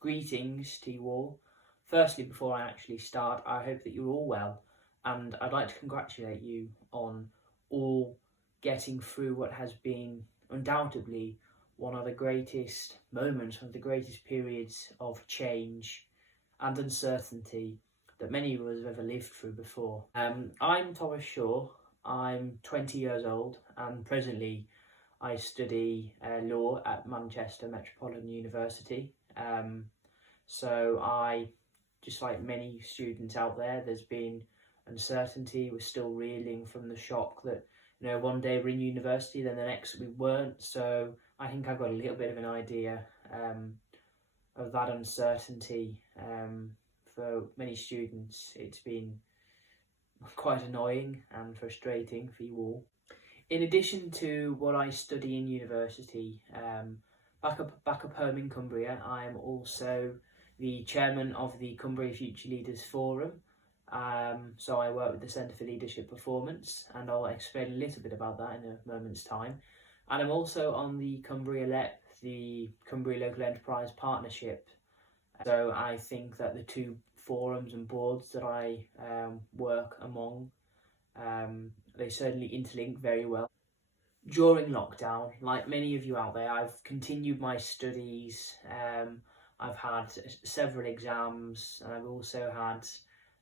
Greetings to you all. Firstly, before I actually start, I hope that you're all well, and I'd like to congratulate you on all getting through what has been undoubtedly one of the greatest moments, one of the greatest periods of change and uncertainty that many of us have ever lived through before. I'm Thomas Shaw. I'm 20 years old, and presently I study law at Manchester Metropolitan University. So I, just like many students out there, there's been uncertainty. We're still reeling from the shock that, one day we're in university, then the next we weren't. So I think I've got a little bit of an idea of that uncertainty. For many students, it's been quite annoying and frustrating for you all. In addition to what I study in university, back up home in Cumbria, I'm also the chairman of the Cumbria Future Leaders Forum. So I work with the Centre for Leadership Performance, and I'll explain a little bit about that in a moment's time. And I'm also on the Cumbria LEP, the Cumbria Local Enterprise Partnership. So I think that the two forums and boards that I work among, they certainly interlink very well. During lockdown, like many of you out there, I've continued my studies. I've had several exams, and I've also had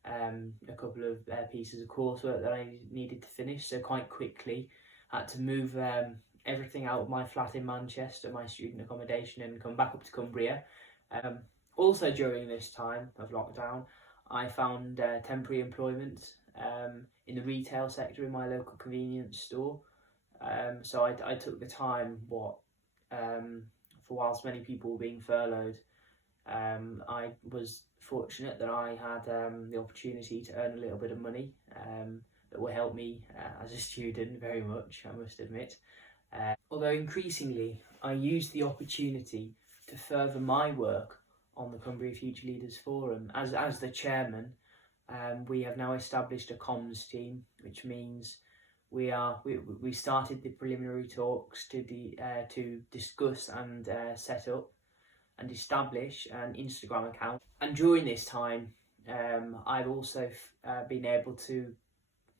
a couple of pieces of coursework that I needed to finish. So quite quickly, I had to move everything out of my flat in Manchester, my student accommodation, and come back up to Cumbria. Also during this time of lockdown, I found temporary employment in the retail sector in my local convenience store. So I took the time, for whilst many people were being furloughed, I was fortunate that I had the opportunity to earn a little bit of money that will help me as a student very much, I must admit. Although increasingly I use the opportunity to further my work on the Cumbria Future Leaders Forum. As the chairman, we have now established a comms team, which means we started the preliminary talks to discuss and set up and establish an Instagram account. And during this time, I've also been able to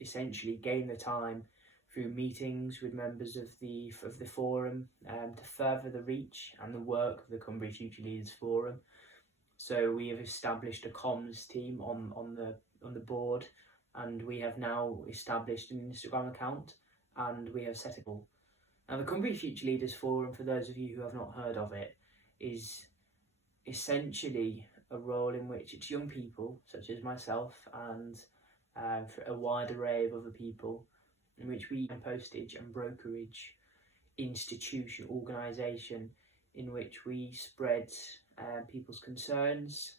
essentially gain the time through meetings with members of the forum to further the reach and the work of the Cumbria Future Leaders Forum. So we have established a comms team on the board, and we have now established an Instagram account, and we have set it all. Now, the Cumbria Future Leaders Forum, for those of you who have not heard of it, is essentially a role in which it's young people, such as myself, and for a wide array of other people, in which we postage and brokerage organisation, in which we spread people's concerns,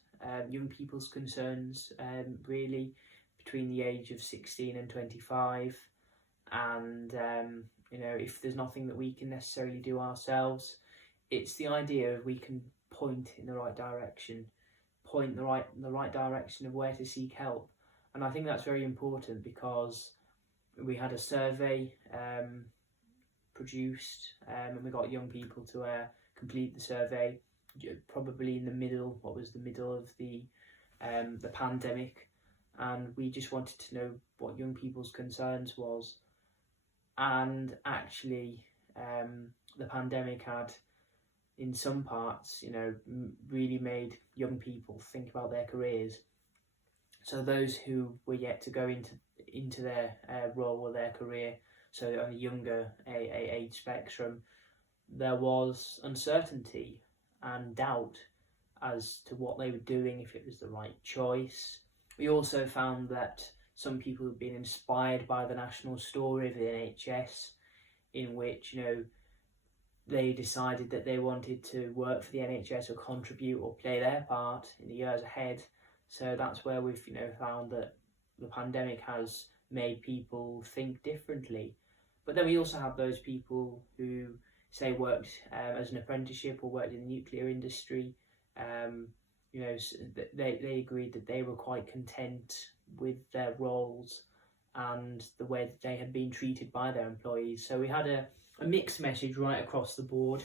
young people's concerns, really between the age of 16 and 25, and if there's nothing that we can necessarily do ourselves, it's the idea of we can point in the right direction, point the right direction of where to seek help. And I think that's very important, because we had a survey produced, and we got young people to complete the survey, probably in the middle of the pandemic, and we just wanted to know what young people's concerns was. And actually, the pandemic had, in some parts, really made young people think about their careers. So those who were yet to go into their role or their career, so on the younger age spectrum, there was uncertainty and doubt as to what they were doing, if it was the right choice. We also found that some people had been inspired by the national story of the NHS, in which they decided that they wanted to work for the NHS or contribute or play their part in the years ahead. So that's where we've found that the pandemic has made people think differently. But then we also have those people who say worked as an apprenticeship or worked in the nuclear industry. They agreed that they were quite content with their roles and the way that they had been treated by their employees. So we had a mixed message right across the board.